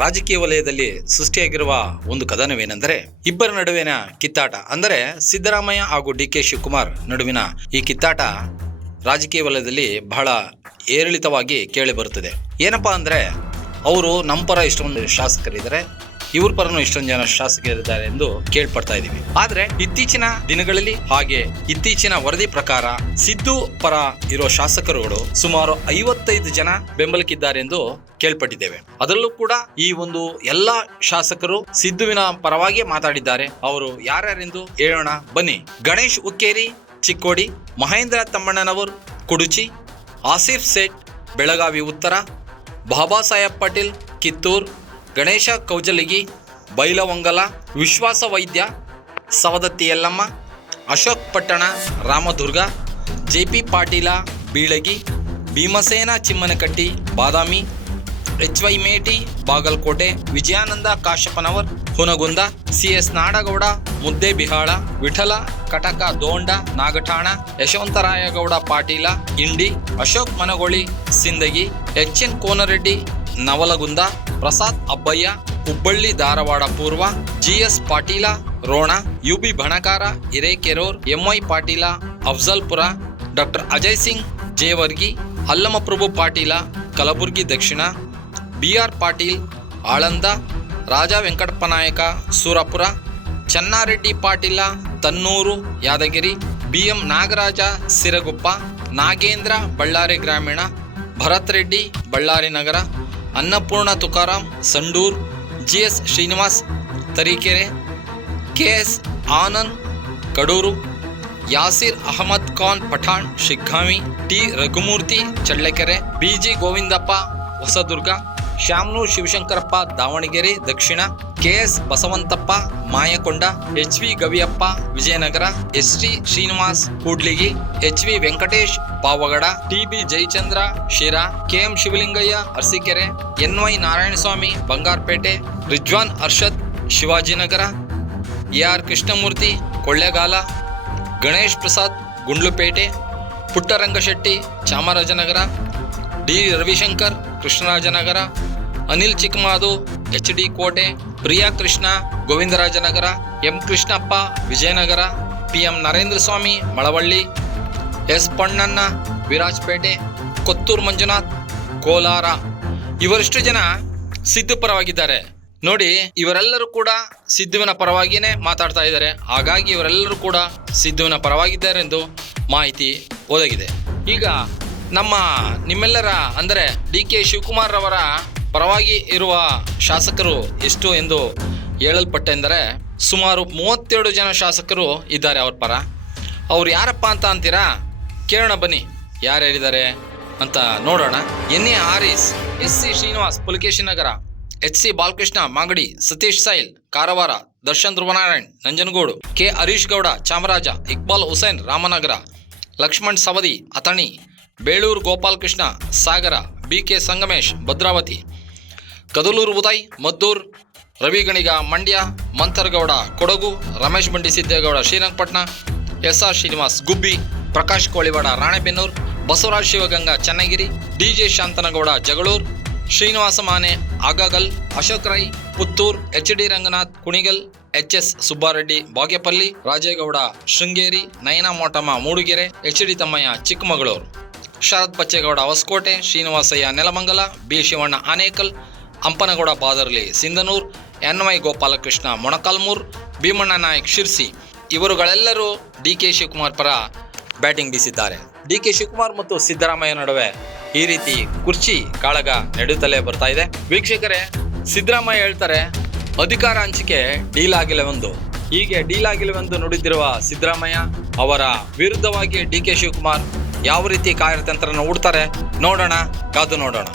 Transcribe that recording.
ರಾಜಕೀಯ ವಲಯದಲ್ಲಿ ಸೃಷ್ಟಿಯಾಗಿರುವ ಒಂದು ಕದನವೇನೆಂದರೆ ಇಬ್ಬರ ನಡುವಿನ ಕಿತ್ತಾಟ, ಅಂದರೆ ಸಿದ್ದರಾಮಯ್ಯ ಹಾಗೂ ಡಿ ಕೆ ಶಿವಕುಮಾರ್ ನಡುವಿನ ಈ ಕಿತ್ತಾಟ ರಾಜಕೀಯ ವಲಯದಲ್ಲಿ ಬಹಳ ಏರಿಳಿತವಾಗಿ ಕೇಳಿ ಬರುತ್ತದೆ. ಏನಪ್ಪಾ ಅಂದರೆ, ಅವರು ನಮ್ಮ ಪರ ಇಷ್ಟೊಂದು ಶಾಸಕರಿದ್ದಾರೆ. ಇವ್ರ ಪರನು ಇಷ್ಟೊಂದು ಜನ ಶಾಸಕರಿದ್ದಾರೆ ಎಂದು ಕೇಳ್ಪಡ್ತಾ ಇದೀವಿ. ಆದ್ರೆ ಇತ್ತೀಚಿನ ದಿನಗಳಲ್ಲಿ ಹಾಗೆ ಇತ್ತೀಚಿನ ವರದಿ ಪ್ರಕಾರ ಸಿದ್ದು ಪರ ಇರೋ ಶಾಸಕರುಗಳು ಸುಮಾರು ಐವತ್ತೈದು ಜನ ಬೆಂಬಲಕ್ಕಿದ್ದಾರೆ ಎಂದು ಕೇಳ್ಪಟ್ಟಿದ್ದೇವೆ. ಅದರಲ್ಲೂ ಕೂಡ ಈ ಒಂದು ಎಲ್ಲಾ ಶಾಸಕರು ಸಿದ್ದುವಿನ ಪರವಾಗಿ ಮಾತಾಡಿದ್ದಾರೆ. ಅವರು ಯಾರ್ಯಾರೆಂದು ಹೇಳೋಣ. ಬನ್ನಿ. ಗಣೇಶ್ ಉಕ್ಕೇರಿ, ಚಿಕ್ಕೋಡಿ, ಮಹೇಂದ್ರ ತಮ್ಮಣ್ಣನವರು, ಕುಡುಚಿ, ಆಸಿಫ್ ಸೇಠ್, ಬೆಳಗಾವಿ ಉತ್ತರ, ಬಾಬಾ ಸಾಹೇಬ್ ಪಾಟೀಲ್, ಕಿತ್ತೂರ್ ಗಣೇಶ ಕೌಜಲಗಿ ಬೈಲವಂಗಲ ವಿಶ್ವಾಸ ವೈದ್ಯ Savadatti Yellamma Ashok Pattan, Ramdurg, J P Patil, Bilagi, Bhimsen Chimmanakatti, Badami, H Y Meti, Bagalkot, Vijayanand Kashappanavar, Hungund, C S Nadagouda Muddebihal Vittal, Katakadhond, Nagthan, Yashwantraygouda Patil, Indi, Ashok Managuli, Sindagi, H N Konareddy, Navalgund Prasad, Abbayya, Hubballi, Dharwad, ಪೂರ್ವ, G S Patil, Ron, U B Banakar, Hirekerur M I Patil, Afzalpur, doctor Ajay Singh, Jevargi Allamaprabhu Patil, Kalaburagi Dakshina, B R Patil, Aland, Raja Venkatappa Nayak, Surapura, Channareddy Patil, Tunnur, Yadgir, B M Nagaraja, Siruguppa, Nagendra, Ballari ಗ್ರಾಮೀಣ, ಭರತ್ ರೆಡ್ಡಿ, ಬಳ್ಳಾರಿ ನಗರ Annapurna Tukaram, Sandur G S Srinivas, Tarikere K S Anand, Kadur, Yasir Ahmed Khan Pathan ಶಿಖಾಮಿ T. Raghumurthy, Challakere B G Govindappa, Hosadurga. Shamanur Shivashankarappa Davanagere, Dakshina K S Basavanthappa Mayakonda, H V Gaviyappa Vijayanagara, S T Srinivas Kudligi, H V Venkatesh Pavagada, T B Jayachandra Sira K M Shivalingaiah Arsikere, N Y Narayanaswamy Bangarapet, Rizwan Arshad Shivajinagar, A R Krishnamurthy Kollegal, Ganesh Prasad Gundlupet, Puttarangashetty Chamarajanagar, D Ravishankar Krishnarajanagar Anil Chikkamadu, H D Kote, Priya Krishna, Govindarajanagar, M Krishnappa, Vijayanagar P M Narendra Swamy, Malavalli, S Ponnanna, Virajpet, Kothur Manjunath, Kolar. ಇವರಿಷ್ಟು ಜನ ಸಿದ್ದು ಪರವಾಗಿದ್ದಾರೆ. ನೋಡಿ, ಇವರೆಲ್ಲರೂ ಕೂಡ ಸಿದ್ದುವಿನ ಪರವಾಗಿಯೇ ಮಾತಾಡ್ತಾ ಇದ್ದಾರೆ. ಹಾಗಾಗಿ ಇವರೆಲ್ಲರೂ ಕೂಡ ಸಿದ್ದುವಿನ ಪರವಾಗಿದ್ದಾರೆ ಎಂದು ಮಾಹಿತಿ ಒದಗಿದೆ. ಈಗ ನಮ್ಮ ನಿಮ್ಮೆಲ್ಲರ, ಅಂದರೆ ಡಿ ಕೆ ಶಿವಕುಮಾರ್ ಅವರ ಪರವಾಗಿ ಇರುವ ಶಾಸಕರು ಎಷ್ಟು ಎಂದು ಹೇಳಲ್ಪಟ್ಟೆಂದರೆ ಸುಮಾರು ಮೂವತ್ತೆರಡು ಜನ ಶಾಸಕರು ಇದ್ದಾರೆ ಅವ್ರ ಪರ. ಅವ್ರು ಯಾರಪ್ಪ ಅಂತ ಅಂತೀರಾ? ಕೇಳೋಣ ಬನ್ನಿ. ಯಾರು ಹೇಳಿದ್ದಾರೆ ಅಂತ ನೋಡೋಣ. N A Haris, S C Srinivas, Pulakeshi Nagar, H C Balakrishna, Magadi, Satish Sail Karwar, Darshan Dhruvanarayan, Nanjangud, K Harish Gowda, Chamaraja, Iqbal Hussain, Ramanagara, Laxman Savadi, Athani, Belur Gopalakrishna, Sagar, B K Sangamesh, Bhadravati Kadalur Uday Maddur, Ravi Ganiga Mandya Manthar Gowda Kodagu, Ramesh Bandi Siddegowda, Srirangapatna S R Srinivas, Gubbi, Prakash Koliwad, Ranebennur, Basavaraj Shivaganga, Channagiri, D J Shanthanagowda, Jagalur, Srinivasa Mane Hangal Ashok Rai, Puttur H D Ranganath, Kunigal H S Subbareddy, Bagepalli, Rajegowda, Sringeri, Nayana Motamma, Mudigere H D Thammaiah, Chikkamagaluru. Sharath Bachegowda, Hoskote, Srinivasaiah, Nelamangala, B. Shivanna, Anekal Hampanagouda Badarli, Sindhanur, N Y Gopalakrishna, Molakalmuru, Bheemanna Naik, Sirsi. ಇವರುಗಳೆಲ್ಲರೂ D K Shivakumar ಪರ batting ಬೀಸಿದ್ದಾರೆ. D K Shivakumar ಮತ್ತು ಸಿದ್ದರಾಮಯ್ಯ ನಡುವೆ ಈ ರೀತಿ ಕುರ್ಚಿ ಕಾಳಗ ನಡೆಯುತ್ತಲೇ ಬರ್ತಾ ಇದೆ. ವೀಕ್ಷಕರೇ, ಸಿದ್ದರಾಮಯ್ಯ ಹೇಳ್ತಾರೆ, ಅಧಿಕಾರ ಹಂಚಿಕೆ ಡೀಲ್ ಆಗಿಲ್ಲವೆಂದು. ಹೀಗೆ ಡೀಲ್ ಆಗಿಲ್ಲವೆಂದು ನುಡಿದಿರುವ ಸಿದ್ದರಾಮಯ್ಯ ಅವರ ವಿರುದ್ಧವಾಗಿ ಡಿ ಕೆ ಶಿವಕುಮಾರ್ ಯಾವ ರೀತಿ ಕಾರ್ಯತಂತ್ರನ ಹೂಡ್ತಾರೆ, ನೋಡೋಣ, ಕಾದು ನೋಡೋಣ.